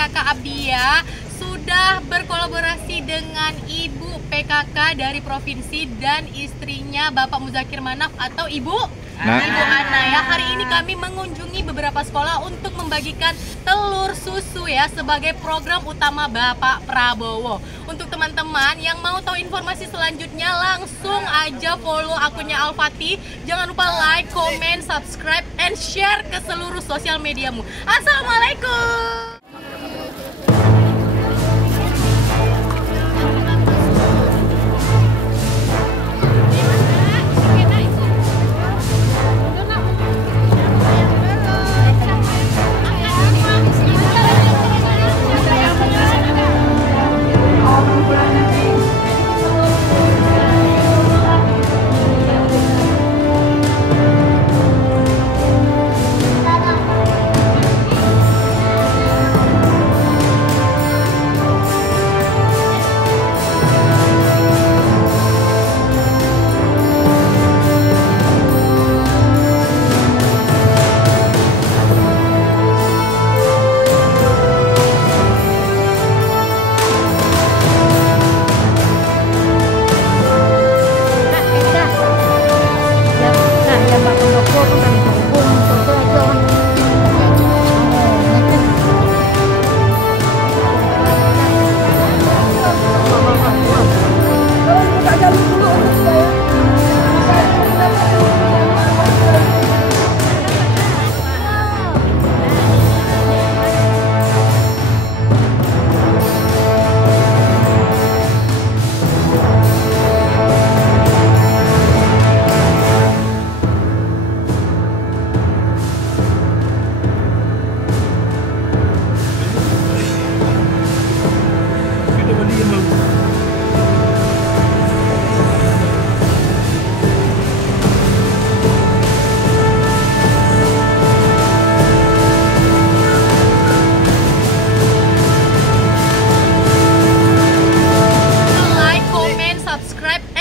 PKK Abdiya sudah berkolaborasi dengan Ibu PKK dari provinsi dan istrinya Bapak Muzakir Manaf atau Ibu Ana ya. Hari ini kami mengunjungi beberapa sekolah untuk membagikan telur susu ya sebagai program utama Bapak Prabowo. Untuk teman-teman yang mau tahu informasi selanjutnya langsung aja follow akunnya Al-Fatih. Jangan lupa like, comment, subscribe, and share ke seluruh sosial mediamu. Assalamualaikum.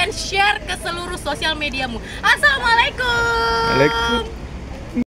Share ke seluruh sosial mediamu. Assalamualaikum. Waalaikumsalam.